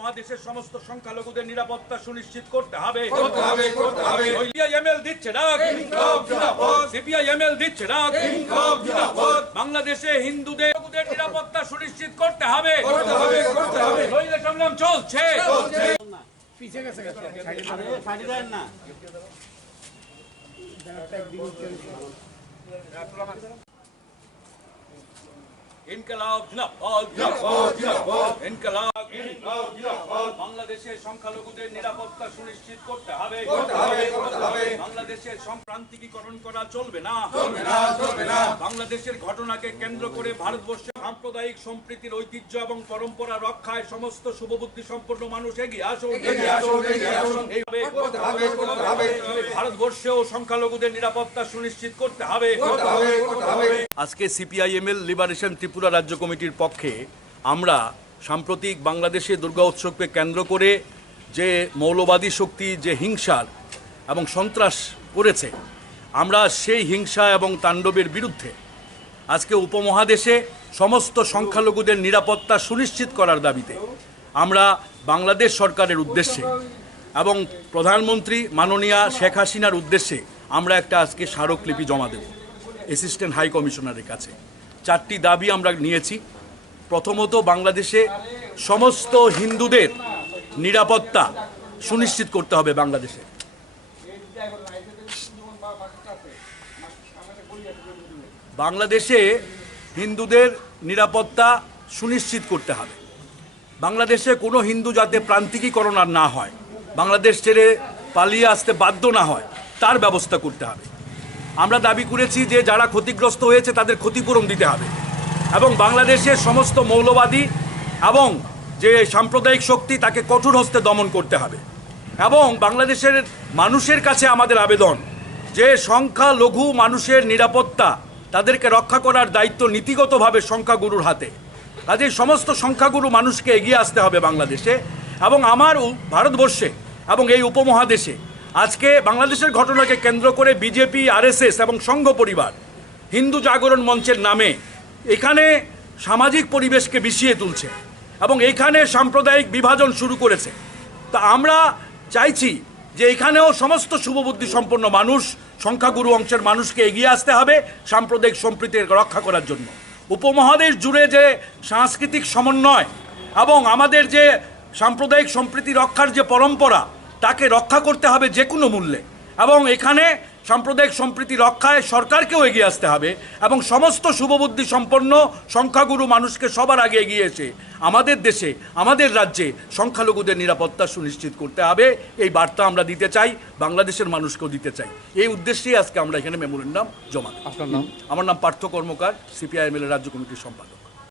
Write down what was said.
উপমহাদেশের সমস্ত সংখ্যালঘুদের নিরাপত্তা সুনিশ্চিত করতে হবে। দিচ্ছে না, সিপিআইএমএল দিচ্ছে না, বাংলাদেশে হিন্দুদের নিরাপত্তা সুনিশ্চিত করতে হবে। সংগ্রাম চলছে। ইনকলাব জিন্দাবাদ, ইনকলাব বাংলাদেশের সংখ্যালঘুদের নিরাপত্তা সুনিশ্চিত করতে হবে। বাংলাদেশের সম্প্রান্তিকীকরণ করা চলবে না। বাংলাদেশের ঘটনাকে কেন্দ্র করে ভারতবর্ষে সাম্প্রদায়িক সম্প্রীতির ঐতিহ্য এবং পরম্পরা রক্ষায় সমস্ত শুভবুদ্ধি সম্পন্ন মানুষ এগিয়ে আসুন। ভারতবর্ষেও সংখ্যালঘুদের নিরাপত্তা সুনিশ্চিত করতে হবে। আজকে সিপিআইএমএল লিবারেশন ত্রিপুরা রাজ্য কমিটির পক্ষে আমরা সাম্প্রতিক বাংলাদেশে দুর্গা উৎসবকে কেন্দ্র করে যে মৌলবাদী শক্তি যে হিংসার এবং সন্ত্রাস করেছে, আমরা সেই হিংসা এবং তাণ্ডবের বিরুদ্ধে আজকে উপমহাদেশে সমস্ত সংখ্যালঘুদের নিরাপত্তা সুনিশ্চিত করার দাবিতে আমরা বাংলাদেশ সরকারের উদ্দেশ্যে এবং প্রধানমন্ত্রী মাননীয়া শেখ হাসিনার উদ্দেশ্যে আমরা একটা আজকে স্মারকলিপি জমা দেব অ্যাসিস্ট্যান্ট হাই কমিশনারের কাছে। 4টি দাবি আমরা নিয়েছি। প্রথমত, বাংলাদেশে সমস্ত হিন্দুদের নিরাপত্তা সুনিশ্চিত করতে হবে। বাংলাদেশে হিন্দুদের নিরাপত্তা সুনিশ্চিত করতে হবে। বাংলাদেশে কোনো হিন্দু যাতে প্রান্তিকীকরণ আর না হয়, বাংলাদেশ ছেড়ে পালিয়ে আসতে বাধ্য না হয়, তার ব্যবস্থা করতে হবে। আমরা দাবি করেছি যে যারা ক্ষতিগ্রস্ত হয়েছে তাদের ক্ষতিপূরণ দিতে হবে এবং বাংলাদেশের সমস্ত মৌলবাদী এবং যে সাম্প্রদায়িক শক্তি তাকে কঠোর হস্তে দমন করতে হবে। এবং বাংলাদেশের মানুষের কাছে আমাদের আবেদন যে সংখ্যালঘু মানুষের নিরাপত্তা তাদেরকে রক্ষা করার দায়িত্ব নীতিগতভাবে সংখ্যাগুরুর হাতে। কাজেই সমস্ত সংখ্যাগুরু মানুষকে এগিয়ে আসতে হবে বাংলাদেশে এবং আমার ভারতবর্ষে এবং এই উপমহাদেশে। আজকে বাংলাদেশের ঘটনাকে কেন্দ্র করে বিজেপি, আরএসএস এবং সংঘ পরিবার হিন্দু জাগরণ মঞ্চের নামে এখানে সামাজিক পরিবেশকে বিষিয়ে তুলছে এবং এখানে সাম্প্রদায়িক বিভাজন শুরু করেছে। তা আমরা চাইছি যে এখানেও সমস্ত শুভবুদ্ধি সম্পন্ন মানুষ, সংখ্যাগুরু অংশের মানুষকে এগিয়ে আসতে হবে সাম্প্রদায়িক সম্প্রীতি রক্ষা করার জন্য। উপমহাদেশ জুড়ে যে সাংস্কৃতিক সমন্বয় এবং আমাদের যে সাম্প্রদায়িক সম্প্রীতি রক্ষার যে পরম্পরা, তাকে রক্ষা করতে হবে যে কোনো মূল্যে এবং এখানে সাম্প্রদায়িক সম্প্রীতি রক্ষায় সরকারকেও এগিয়ে আসতে হবে এবং সমস্ত শুভবুদ্ধি সম্পন্ন সংখ্যাগুরু মানুষকে সবার আগে এগিয়ে এসে আমাদের দেশে, আমাদের রাজ্যে সংখ্যালঘুদের নিরাপত্তা সুনিশ্চিত করতে হবে। এই বার্তা আমরা দিতে চাই, বাংলাদেশের মানুষকেও দিতে চাই। এই উদ্দেশ্যেই আজকে আমরা এখানে মেমোরেন্ডাম জমা দেব। আপনার নাম? আমার নাম পার্থ কর্মকার, সিপিআইএমএল রাজ্য কমিটির সম্পাদক।